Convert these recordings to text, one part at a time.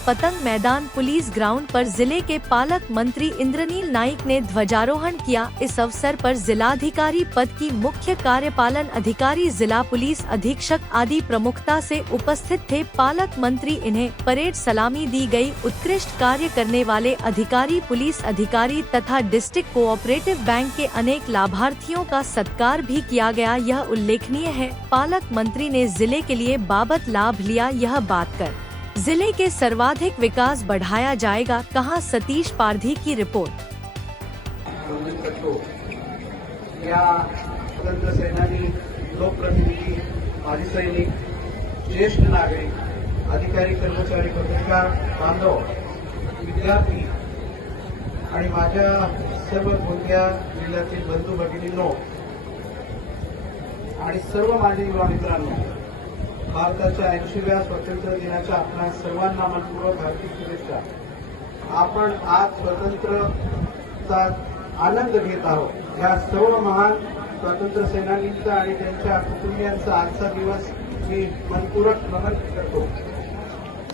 पतंग मैदान police ground पर जिले के पालक मंत्री इंद्रनील नाइक ने ध्वजारोहण किया। इस अवसर पर जिलाधिकारी पद की मुख्य कार्यपालन अधिकारी, जिला पुलिस अधीक्षक आदि प्रमुखता से उपस्थित थे। पालक मंत्री इन्हें परेड सलामी दी गई। उत्कृष्ट कार्य करने वाले अधिकारी, पुलिस अधिकारी तथा डिस्ट्रिक्ट कोऑपरेटिव बैंक के अनेक लाभार्थियों का सत्कार भी किया गया। यह उल्लेखनीय है। पालक मंत्री ने जिले के लिए बाबत लाभ लिया। यह बात कर जिले के सर्वाधिक विकास बढ़ाया जाएगा, कहा। सतीश पारधी की रिपोर्ट। या स्वतंत्र सेनानी, लोकप्रतिनिधी, माजी सैनिक, ज्येष्ठ नागरिक, अधिकारी, कर्मचारी, पत्रकार बांधव, विद्यार्थी आणि माझ्या सर्व गोंदिया जिल्ह्यातील बंधू भगिनींनो आणि सर्व माझे युवा मित्रांनो, भारताच्या 80व्या स्वातंत्र्य दिनाच्या आपल्या सर्वांना मनपूर्वक हार्दिक शुभेच्छा। आपण आज स्वातंत्र्याचा आनंद घेत आहोत। या सर्व महान स्वातंत्र्य सेनानींचा आणि त्यांच्या कुटुंबियांचा आजचा दिवस मी मनपूर्वक नमन करतो।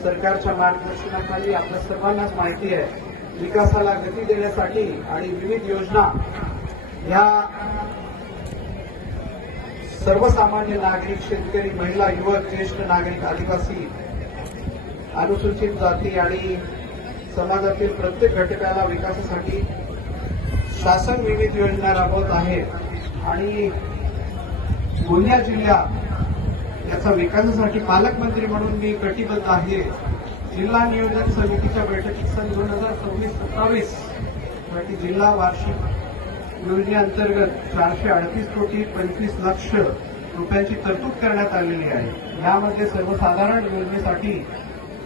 सरकारच्या मार्गदर्शनाखाली आपल्या सर्वांनाच माहिती आहे, विकासाला गती देण्यासाठी आणि विविध योजना या सर्वसामान्य नागरिक, शेतकरी, महिला, युवक, ज्येष्ठ नागरिक, आदिवासी, अनुसूचित जाती आणि समाजातील प्रत्येक घटकाला विकासासाठी शासन विविध योजना राबवत आहे आणि गोंदिया जिल्ह्यात याचा विकासासाठी पालकमंत्री म्हणून मी कटिबद्ध आहे। जिल्हा नियोजन समितीच्या बैठकीत सन 2026-27 साठी जिल्हा वार्षिक योजनेअंतर्गत 438 कोटी 25 लाख रुपयांची तरतूद करण्यात आलेली आहे। यामध्ये सर्वसाधारण योजनेसाठी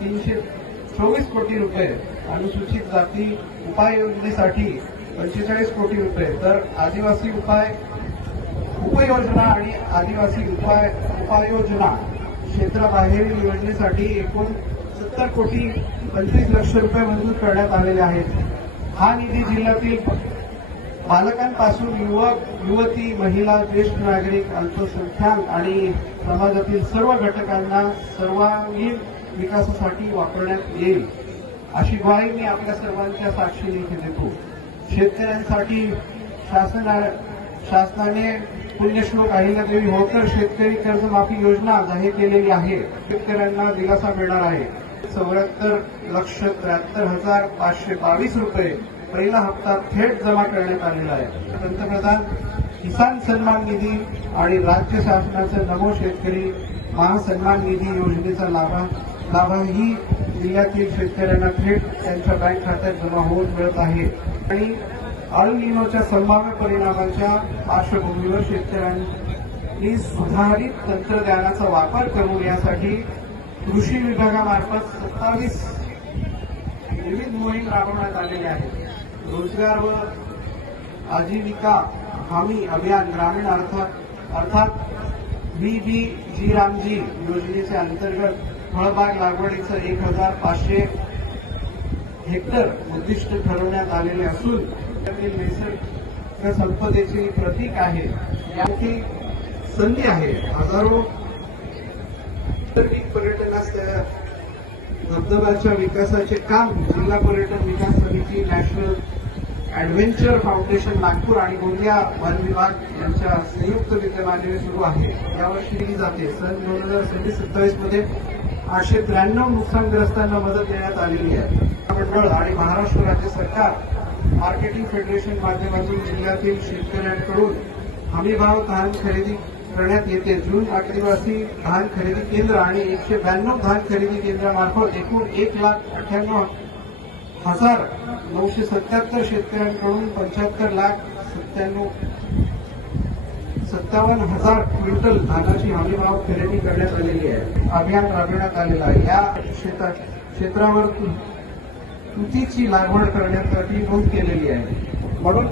324 कोटी रुपये, अनुसूचित जाती उपाययोजनेसाठी 45 कोटी रुपये, तर आदिवासी उपयोजना आणि आदिवासी उपाययोजना क्षेत्राबाहेरील योजनेसाठी एकूण 70 कोटी 25 लाख रुपये मंजूर करण्यात आलेले आहेत। हा निधी जिल्ह्यातील बालकांपासून युवक, युवती, महिला, ज्येष्ठ नागरिक, अल्पसंख्याक आणि समाजातील सर्व घटकांना सर्वांगीण विकासासाठी वापरण्यात येईल, अशी ग्वाही मी आपल्या सर्वांच्या साक्षीने इथे देतो। शेतकऱ्यांसाठी शासनाने पुण्यश्लोक अहिल्यादेवी होळकर शेतकरी कर्जमाफी योजना जाहीर केलेली आहे। शेतकऱ्यांना दिलासा मिळणार आहे। 74,73,522 रुपये पहिला हप्ता थेट जमा करण्यात आलेला आहे। पंतप्रधान किसान सन्मान निधी आणि राज्य शासनाचा नमो शेतकरी महासन्मान निधी योजनेचा लाभही जिल्ह्यातील शेतकऱ्यांना थेट त्यांच्या बँक खात्यात जमा होऊन मिळत आहे आणि अल निनोच्या संभाव्य परिणामाच्या पार्श्वभूमीवर शेतकऱ्यांनी सुधारित तंत्रज्ञानाचा वापर करून यासाठी कृषी विभागामार्फत 27 विविध मोहीम राबवण्यात आलेल्या आहेत। रोजगार व आजीविका हमी अभियान ग्रामीण अर्थात BBG रामजी योजनेच्या अंतर्गत फळबाग लागवडीचं 1500 हेक्टर उद्दिष्ट ठरवण्यात आलेले असून त्यातील नैसर्गिक संपदेची प्रतीक आहे। याची संधी आहे। हजारो नैसर्गिक पर्यटनास धबधब्याच्या विकासाचे काम जिल्हा पर्यटन विकास समिती, नॅशनल ॲडव्हेंचर फाउंडेशन नागपूर आणि गोंदिया वन विभाग यांच्या संयुक्त विद्यमाने सुरू आहे। यावर्षी दिली जाते। सन 2026-27 मध्ये 893 नुकसानग्रस्तांना मदत देण्यात आलेली आहे। मंडळ आणि महाराष्ट्र राज्य सरकार मार्केटिंग फेडरेशन माध्यमातून जिल्ह्यातील शेतकऱ्यांकडून हमीभाव धान खरेदी करण्यात येते। जून आदिवासी धान खरेदी केंद्र आणि 192 धान खरेदी केंद्रामार्फत एकूण 1,98,977 शेतकऱ्यांकडून 75,57,000 क्विंटल धानाची हमीभाव खरेदी करण्यात आलेली आहे। अभियान राबविण्यात आलेलं आहे। या क्षेत्रावर तुतीची लागवड करण्यासाठी नोंद केलेली आहे। म्हणून